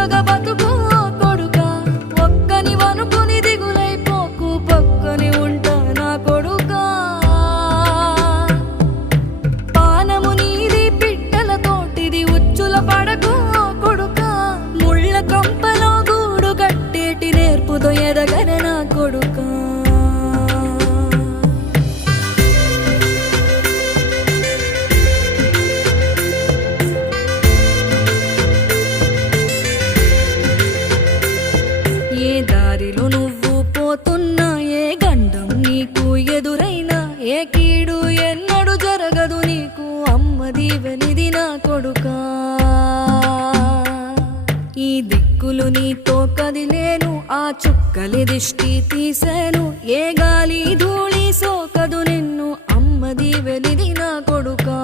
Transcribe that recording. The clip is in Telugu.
చక్కగా బతుకు కొడుకా. ఒక్కని వనుకుని దిగులైపోకు, పక్కని ఉంటా నా కొడుకా. పానము నీది పిట్టల తోటిది, ఉచ్చుల పడకు కొడుకా. ముళ్ళ కంపలో గూడు కట్టేటి నేర్పుతో ఎదగన నా కొడుకా. ఏ దారిలో నువ్వు పోతున్నా, ఏ గండం నీకు ఎదురైనా, ఏ కీడు ఎన్నడు జరగదు నీకు, అమ్మ దీవెనిది నా కొడుకా. ఈ దిక్కులు నీతో కదిలేను, ఆ చుక్కలి దిష్టి తీసేను, ఏ గాలి ధూళి సోకదు నిన్ను, అమ్మ దీవెనిది నా కొడుకా.